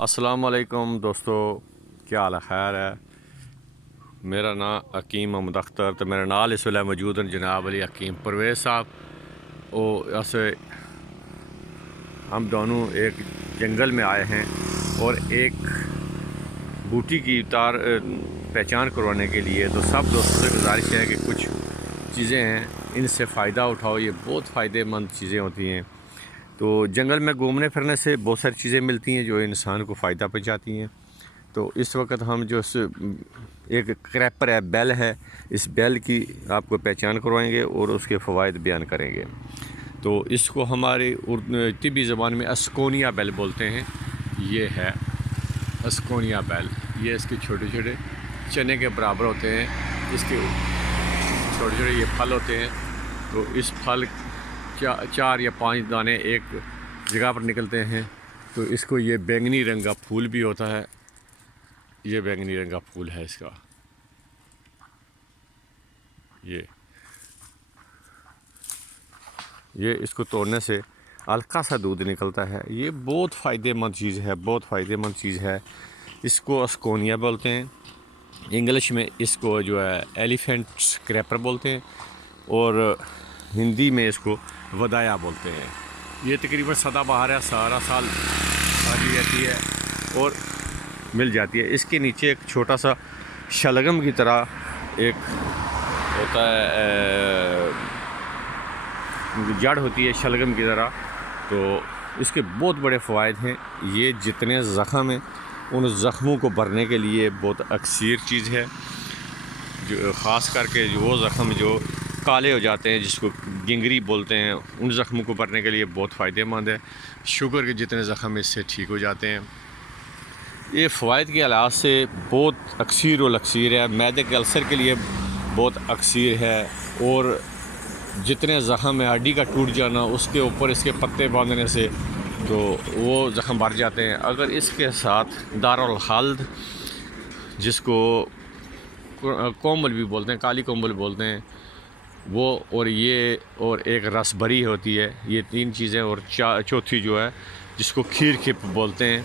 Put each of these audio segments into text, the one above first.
अस्सलाम वालेकुम दोस्तों, क्या हाल है? खैर है। मेरा नाम हकीम मोहम्मद अख्तर, तो मेरे नाल इस वेले मौजूद हैं जनाब अली हकीम परवेज़ साहब। और ऐसे हम दोनों एक जंगल में आए हैं और एक बूटी की तार पहचान करवाने के लिए। तो सब दोस्तों से गुजारिश है कि कुछ चीज़ें हैं, इनसे फ़ायदा उठाओ। ये बहुत फ़ायदेमंद चीज़ें होती हैं। तो जंगल में घूमने फिरने से बहुत सारी चीज़ें मिलती हैं जो इंसान को फ़ायदा पहुँचाती हैं। तो इस वक्त हम जो एक क्रैपर है, बेल है, इस बेल की आपको पहचान करवाएंगे और उसके फ़वाइद बयान करेंगे। तो इसको हमारे तिब्बी ज़बान में अस्कोनिया बेल बोलते हैं। ये है अस्कोनिया बेल। ये इसके छोटे छोटे चने के बराबर होते हैं। इसके छोटे छोटे ये फल होते हैं। तो इस फल चार या 5 दाने एक जगह पर निकलते हैं। तो इसको ये बैंगनी रंग का फूल भी होता है। ये बैंगनी रंग का फूल है इसका। ये इसको तोड़ने से हल्का सा दूध निकलता है। ये बहुत फ़ायदेमंद चीज़ है, बहुत फ़ायदेमंद चीज़ है। इसको अस्कोनिया बोलते हैं। इंग्लिश में इसको जो है एलिफेंट स्क्रैपर बोलते हैं और हिंदी में इसको वदाया बोलते हैं। ये तकरीबन सदाबहार है, सारा साल सारी रहती है और मिल जाती है। इसके नीचे एक छोटा सा शलगम की तरह एक होता है, जड़ होती है शलगम की तरह। तो इसके बहुत बड़े फ़वाइद हैं। ये जितने ज़ख़म हैं उन ज़ख़मों को भरने के लिए बहुत अक्सर चीज़ है। जो ख़ास करके वो ज़ख़म जो काले हो जाते हैं, जिसको गिंगरी बोलते हैं, उन ज़ख़मों को भरने के लिए बहुत फ़ायदेमंद है। शुगर के जितने ज़ख़म इससे ठीक हो जाते हैं। ये फ़वाइद के लिहाज से बहुत अक्सर व अक्सर है। मैदे के अल्सर के लिए बहुत अक्सर है। और जितने ज़ख़म है, हड्डी का टूट जाना, उसके ऊपर इसके पत्ते बांधने से तो वो ज़ख़म भर जाते हैं। अगर इसके साथ दारुल हल्द, जिसको कोमल भी बोलते हैं, काली कोमल बोलते हैं, वो और एक रसभरी होती है, ये 3 चीज़ें, और चौथी जो है जिसको खीर खिप बोलते हैं।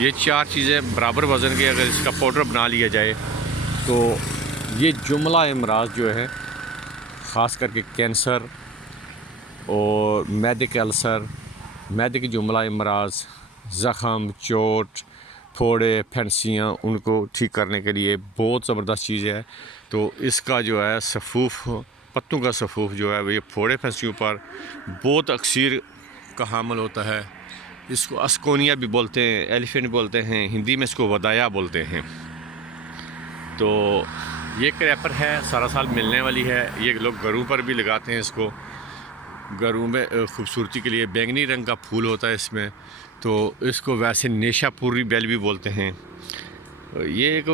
ये 4 चीज़ें बराबर वज़न के अगर इसका पाउडर बना लिया जाए तो ये जुमला अमराज जो है, ख़ास करके कैंसर और मैदे के अल्सर, मैदे की जुमला अमराज, ज़ख़म, चोट, फोड़े, फैंसियाँ, उनको ठीक करने के लिए बहुत ज़बरदस्त चीज़ है। तो इसका जो है सफ़ूफ़, पत्तों का सफ़ूफ़ जो है, वो ये फोड़े फैंसियों पर बहुत अक्सर का हामल होता है। इसको अस्कोनिया भी बोलते हैं, एलिफेंट बोलते हैं, हिंदी में इसको वदाया बोलते हैं। तो ये क्रैपर है, सारा साल मिलने वाली है। ये लोग घरों पर भी लगाते हैं इसको, घरों में ख़ूबसूरती के लिए। बैंगनी रंग का फूल होता है इसमें। तो इसको वैसे नेशापुरी बेल भी बोलते हैं। ये एक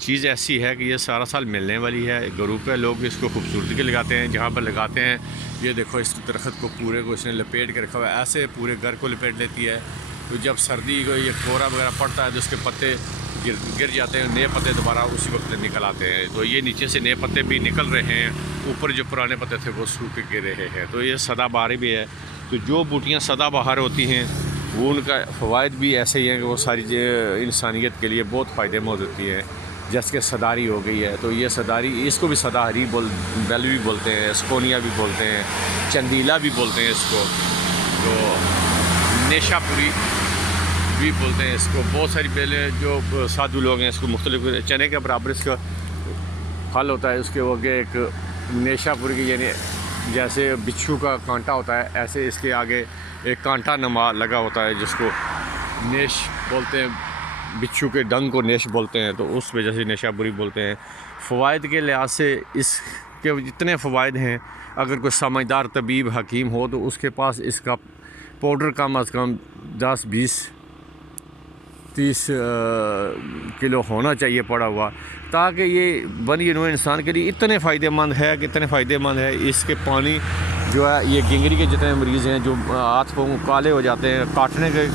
चीज़ ऐसी है कि ये सारा साल मिलने वाली है। घरों पे लोग इसको खूबसूरती के लगाते हैं। जहाँ पर लगाते हैं, ये देखो इस दरख्त को पूरे को इसने लपेट के रखा हुआ है, ऐसे पूरे घर को लपेट लेती है। तो जब सर्दी को ये कोहरा वगैरह पड़ता है तो उसके पत्ते गिर जाते हैं, नए पत्ते दोबारा उसी वक्त निकल आते हैं। तो ये नीचे से नए पत्ते भी निकल रहे हैं, ऊपर जो पुराने पत्ते थे वो सूख के गिर रहे हैं। तो ये सदाबहार भी है। तो जो बूटियाँ सदाबहार होती हैं वो उनका फ़वाइद भी ऐसे ही हैं कि वो सारी इंसानियत के लिए बहुत फ़ायदेमंद होती है। जैसे कि सदारी हो गई है, तो ये सदारी, इसको भी सदाहरी बेल भी बोलते हैं, अस्कोनिया भी बोलते हैं, चंदीला भी बोलते हैं इसको, तो नेशापुरी भी बोलते हैं इसको। बहुत सारी बेलें जो साधु लोग हैं इसको मुख्तलिफ चने के बराबर इसका फल होता है। उसके आगे एक नेशापुरी की, यानी जैसे बिच्छू का कांटा होता है, ऐसे इसके आगे एक कांटा नमा लगा होता है, जिसको नेश बोलते हैं। बिच्छू के डंग को नेश बोलते हैं, तो उस वजह से नेशापुरी बोलते हैं। फ़वाइद के लिहाज से इसके जितने फ़वाइद हैं, अगर कोई समझदार तबीब हकीम हो तो उसके पास इसका पाउडर कम अज़ कम 10-20-30 किलो होना चाहिए पड़ा हुआ, ताकि ये बनी नो इंसान के लिए इतने फ़ायदेमंद है कि इतने फ़ायदेमंद है। इसके पानी जो है, ये गिंगरी के जितने मरीज़ हैं जो हाथ पाँव काले हो जाते हैं, काटने के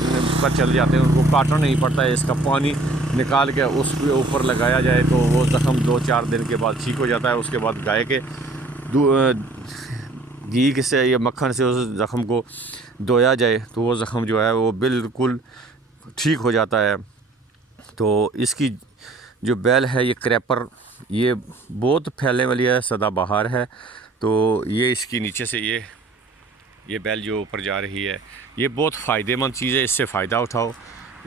पर चल जाते हैं, उनको काटना नहीं पड़ता है। इसका पानी निकाल के उस ऊपर लगाया जाए तो वो ज़ख़म 2-4 दिन के बाद ठीक हो जाता है। उसके बाद गाय के घी से या मक्खन से उस ज़ख़म को धोया जाए तो वो ज़ख़म जो है वो बिल्कुल ठीक हो जाता है। तो इसकी जो बेल है ये क्रैपर, ये बहुत फैलने वाली है, सदाबहार है। तो ये इसकी नीचे से ये बेल जो ऊपर जा रही है, ये बहुत फ़ायदेमंद चीज़ है, इससे फ़ायदा उठाओ।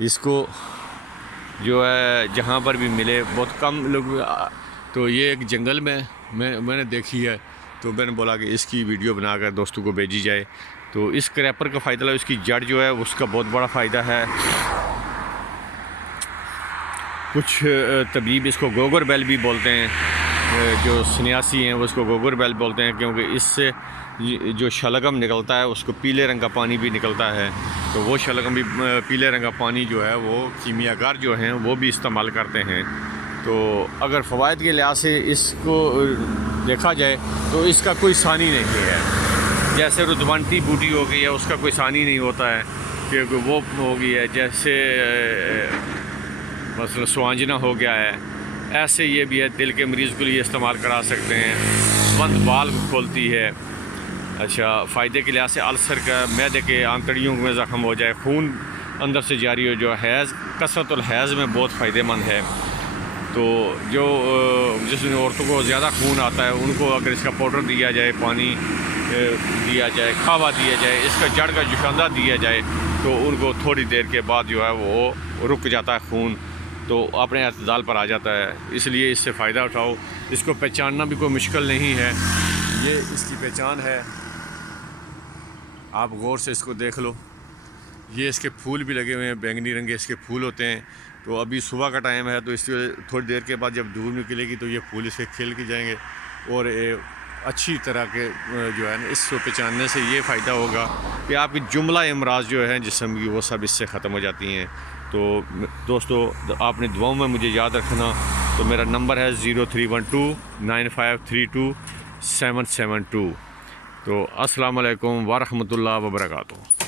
इसको जो है जहाँ पर भी मिले, बहुत कम लोग, तो ये एक जंगल में मैंने देखी है, तो मैंने बोला कि इसकी वीडियो बनाकर दोस्तों को भेजी जाए। तो इस क्रैपर का फ़ायदा लो, इसकी जड़ जो है उसका बहुत बड़ा फ़ायदा है। कुछ तबीब इसको गोगर बेल भी बोलते हैं, जो सन्यासी हैं वो उसको गोगर बेल बोलते हैं, क्योंकि इससे जो शलगम निकलता है उसको पीले रंग का पानी भी निकलता है। तो वो शलगम भी, पीले रंग का पानी जो है वो कीमियागर जो हैं वो भी इस्तेमाल करते हैं। तो अगर फ़वाइद के लिहाज से इसको देखा जाए तो इसका कोई सानी नहीं है। जैसे रुदवानती बूटी हो गई है, उसका कोई सानी नहीं होता है, क्योंकि वो हो गई है। जैसे मसलन सुआंजना हो गया है, ऐसे ये भी है, दिल के मरीज़ के लिए इस्तेमाल करा सकते हैं। बंद बाल खोलती है। अच्छा, फ़ायदे के लिहाज से अल्सर का, मैदे के आंतड़ियों में ज़ख्म हो जाए, खून अंदर से जारी हो, जो हैज़, कसरतुल हैज़ में बहुत फ़ायदेमंद है। तो जो जिसमें औरतों को ज़्यादा खून आता है उनको अगर इसका पाउडर दिया जाए, पानी दिया जाए, खावा दिया जाए, इसका जड़ का जुशांदा दिया जाए, तो उनको थोड़ी देर के बाद जो है वो रुक जाता है खून, तो अपने अतदाल पर आ जाता है। इसलिए इससे फ़ायदा उठाओ। इसको पहचानना भी कोई मुश्किल नहीं है, ये इसकी पहचान है। आप गौर से इसको देख लो, ये इसके फूल भी लगे हुए हैं, बैंगनी रंग के इसके फूल होते हैं। तो अभी सुबह का टाइम है, तो इसकी थोड़ी देर के बाद जब धूप निकलेगी तो ये फूल इसके खिल के जाएंगे, और अच्छी तरह के जो है ना, इसको पहचानने से ये फ़ायदा होगा कि आपकी जुमला अमराज जो है जिस्म की, वो सब इससे ख़त्म हो जाती हैं। तो दोस्तों, आपने दुआओं में मुझे याद रखना। तो मेरा नंबर है 03129532 772। तो अस्सलाम वालेकुम व रहमतुल्लाह व बरकातुहू।